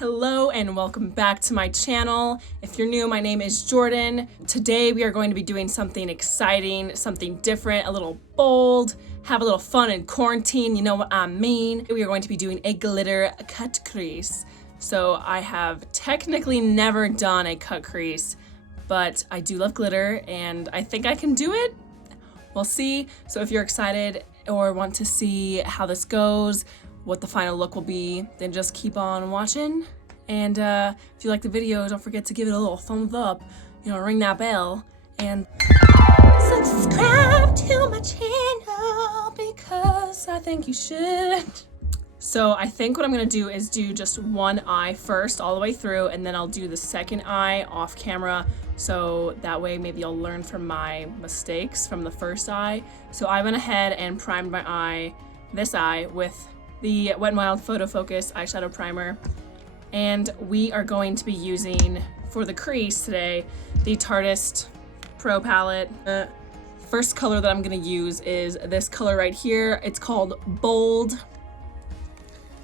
Hello and welcome back to my channel. If you're new, my name is Jordan. Today we are going to be doing something exciting, something different, a little bold, have a little fun in quarantine, you know what I mean. We are going to be doing a glitter cut crease. So I have technically never done a cut crease, but I do love glitter and I think I can do it. We'll see. So if you're excited or want to see how this goes, what the final look will be, then just keep on watching. And if you like the video, don't forget to give it a little thumbs up, ring that bell, and subscribe to my channel because I think you should. So I think what I'm gonna do is do just one eye first all the way through, and then I'll do the second eye off camera, so that way maybe I'll learn from my mistakes from the first eye. So I went ahead and primed my eye, this eye, with the Wet n Wild Photo Focus eyeshadow primer, and we are going to be using, for the crease today, the Tartist Pro palette. First color that I'm gonna use is this color right here. It's called Bold.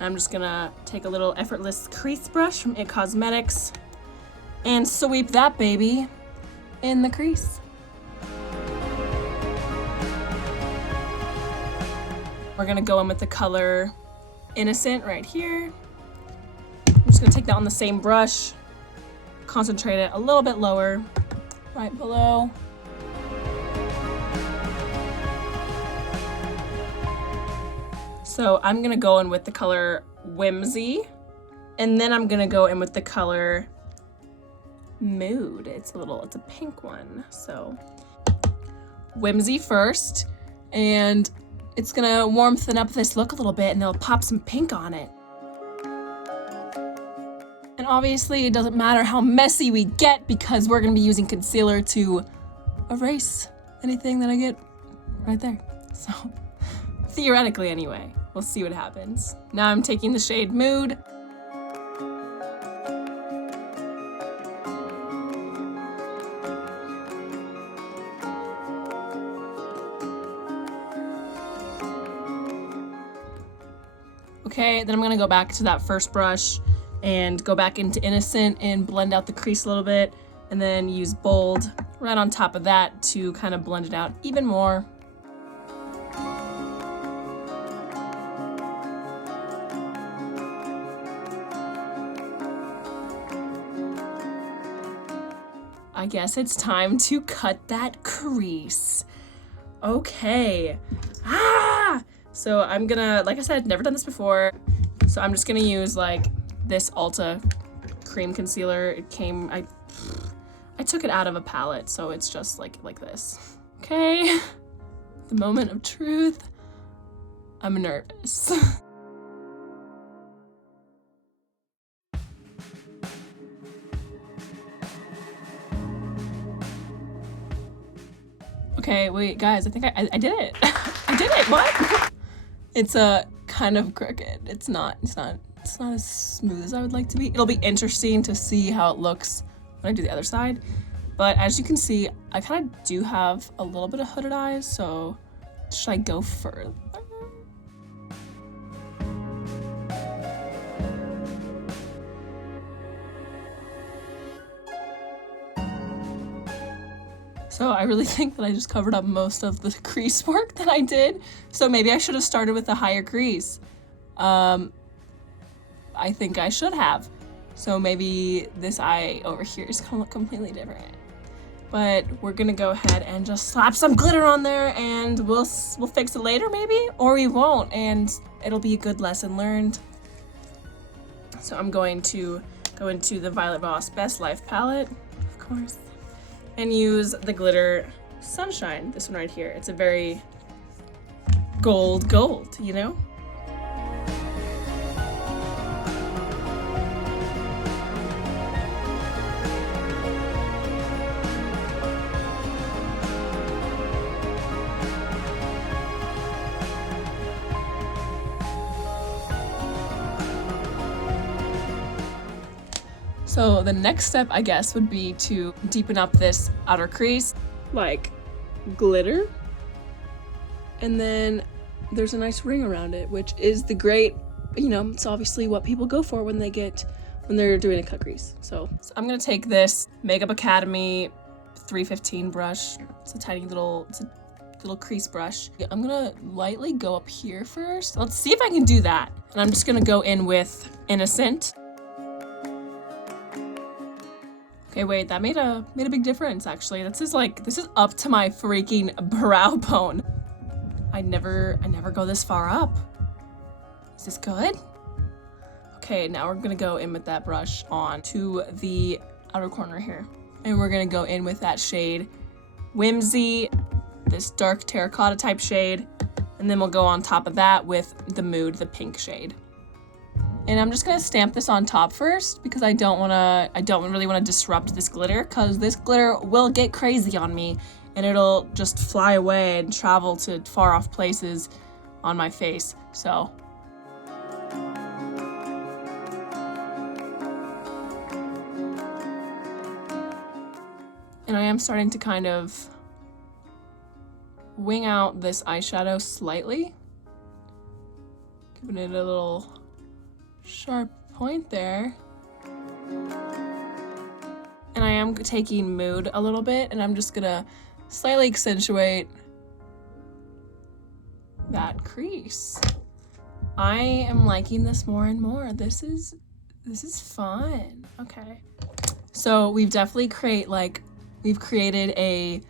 I'm just gonna take a little effortless crease brush from It Cosmetics and sweep that baby in the crease. We're gonna go in with the color Innocent right here. I'm just gonna take that on the same brush, concentrate it a little bit lower, right below. So I'm gonna go in with the color Whimsy, and then I'm gonna go in with the color Mood. It's a pink one. So Whimsy first, and it's gonna warmthen up this look a little bit, and they'll pop some pink on it. And obviously it doesn't matter how messy we get because we're gonna be using concealer to erase anything that I get right there. So theoretically anyway, we'll see what happens. Now I'm taking the shade Mood. Okay, then I'm gonna go back to that first brush and go back into Innocent and blend out the crease a little bit, and then use Bold right on top of that to kind of blend it out even more. I guess it's time to cut that crease. Okay. So I'm gonna, like I said, never done this before. So I'm just gonna use like this Ulta cream concealer. It came, I took it out of a palette, so it's just like this. Okay, the moment of truth. I'm nervous. Okay, wait, guys, I think I did it. I did it, what? It's kind of crooked. It's not as smooth as I would like to be. It'll be interesting to see how it looks when I do the other side. But as you can see, I kind of do have a little bit of hooded eyes, so should I go further? So I really think that I just covered up most of the crease work that I did. So maybe I should have started with a higher crease. I think I should have. So maybe this eye over here is gonna look completely different. But we're gonna go ahead and just slap some glitter on there, and we'll fix it later maybe, or we won't, and it'll be a good lesson learned. So I'm going to go into the Violet Voss Best Life palette, of course, and use the glitter Sunshine, this one right here. It's a very gold, you know? So the next step, I guess, would be to deepen up this outer crease, like glitter. And then there's a nice ring around it, which is the great, it's obviously what people go for when they get when they're doing a cut crease. So I'm gonna take this Makeup Academy 315 brush. It's a tiny little, crease brush. I'm gonna lightly go up here first. Let's see if I can do that. And I'm just gonna go in with Innocent. Okay, wait, that made a big difference actually. This is up to my freaking brow bone. I never go this far up. Is this good? Okay, now we're gonna go in with that brush on to the outer corner here. And we're gonna go in with that shade Whimsy, this dark terracotta type shade. And then we'll go on top of that with the Mood, the pink shade. And I'm just gonna stamp this on top first because I don't really wanna disrupt this glitter, because this glitter will get crazy on me and it'll just fly away and travel to far off places on my face, so. And I am starting to kind of wing out this eyeshadow slightly, giving it a little sharp point there. And I am taking Mood a little bit, and I'm just gonna slightly accentuate that crease. I am liking this more and more. This is fun. Okay. So we've definitely created a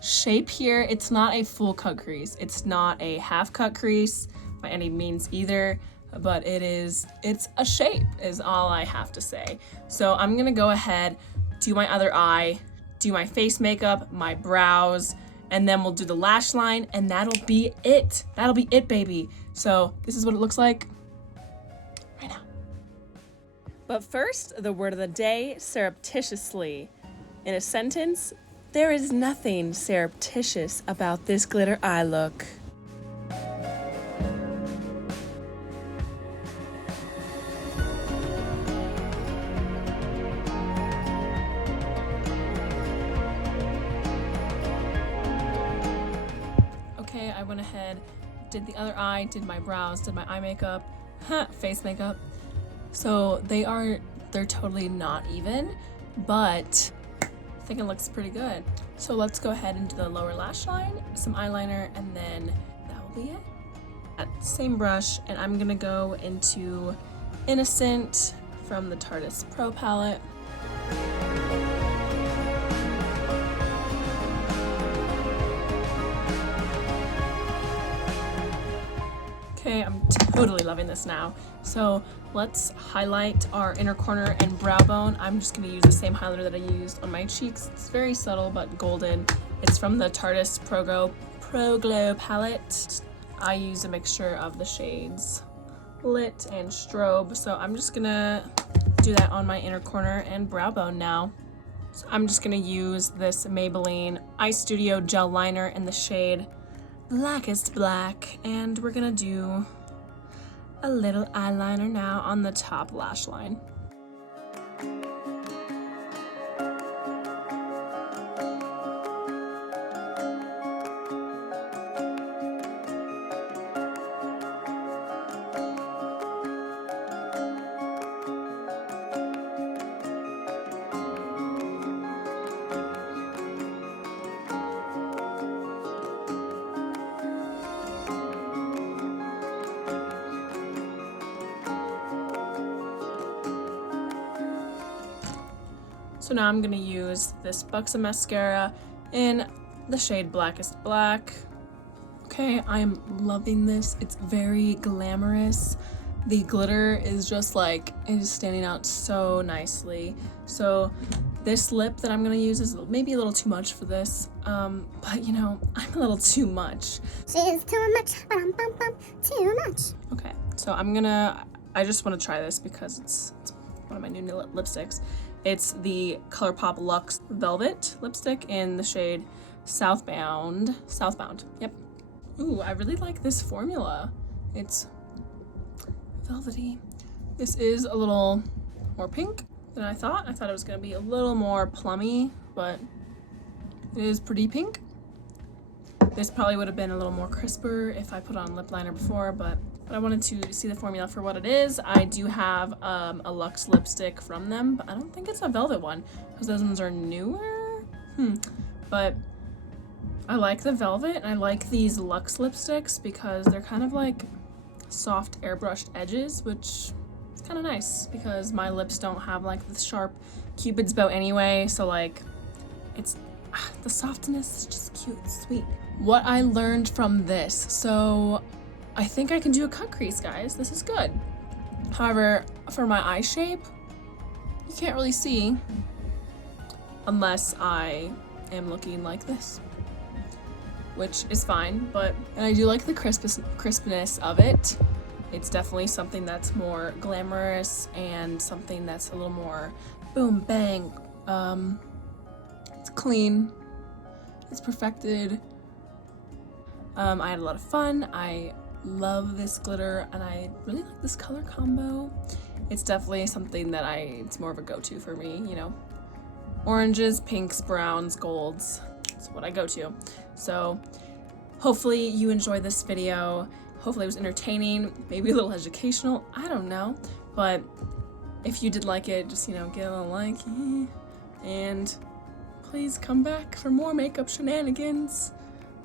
shape here. It's not a full cut crease. It's not a half cut crease by any means either, but it's a shape is all I have to say. So I'm gonna go ahead, do my other eye, do my face makeup, my brows, and then we'll do the lash line, and that'll be it. That'll be it, baby. So this is what it looks like right now. But first, the word of the day, surreptitiously. In a sentence, there is nothing surreptitious about this glitter eye look. Okay, I went ahead, did the other eye, did my brows, did my eye makeup, face makeup. So they're totally not even, but I think it looks pretty good. So let's go ahead and do the lower lash line, some eyeliner, and then that will be it. That same brush, and I'm gonna go into Innocent from the Tarte Pro palette. Okay, I'm totally loving this now. So let's highlight our inner corner and brow bone. I'm just gonna use the same highlighter that I used on my cheeks. It's very subtle but golden. It's from the Tarte Pro Glow palette. I use a mixture of the shades Lit and Strobe. So I'm just gonna do that on my inner corner and brow bone now. So I'm just gonna use this Maybelline Eye Studio gel liner in the shade Blackest Black, and we're gonna do a little eyeliner now on the top lash line. So now I'm gonna use this Buxom mascara in the shade Blackest Black. Okay, I am loving this. It's very glamorous. The glitter is just it is standing out so nicely. So this lip that I'm gonna use is maybe a little too much for this, but you know, I'm a little too much. She is too much, too much. Okay, so I just wanna try this because it's one of my new lipsticks. It's the ColourPop Luxe Velvet lipstick in the shade Southbound. Yep. Ooh, I really like this formula. It's velvety. This is a little more pink than I thought. I thought it was gonna be a little more plummy, but it is pretty pink. This probably would have been a little more crisper if I put on lip liner before, but but I wanted to see the formula for what it is. I do have a Luxe lipstick from them, but I don't think it's a velvet one because those ones are newer. But I like the velvet, and I like these Luxe lipsticks because they're kind of like soft airbrushed edges, which is kind of nice because my lips don't have like the sharp Cupid's bow anyway, so like it's the softness is just cute and sweet. What I learned from this, so I think I can do a cut crease, guys. This is good. However, for my eye shape, you can't really see unless I am looking like this, which is fine, and I do like the crispness of it. It's definitely something that's more glamorous and something that's a little more boom, bang. It's clean. It's perfected. I had a lot of fun. I love this glitter, and I really like this color combo. It's definitely something that it's more of a go-to for me, you know. Oranges, pinks, browns, golds. That's what I go to. So hopefully you enjoyed this video. Hopefully it was entertaining, maybe a little educational, I don't know. But if you did like it, just, you know, give it a like. And please come back for more makeup shenanigans.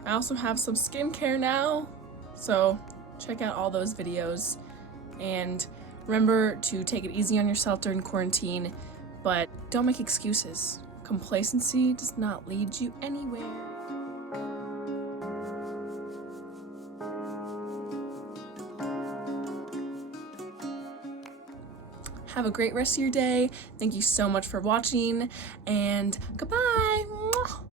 I also have some skincare now, so check out all those videos. And remember to take it easy on yourself during quarantine, but don't make excuses. Complacency does not lead you anywhere. Have a great rest of your day. Thank you so much for watching, and goodbye.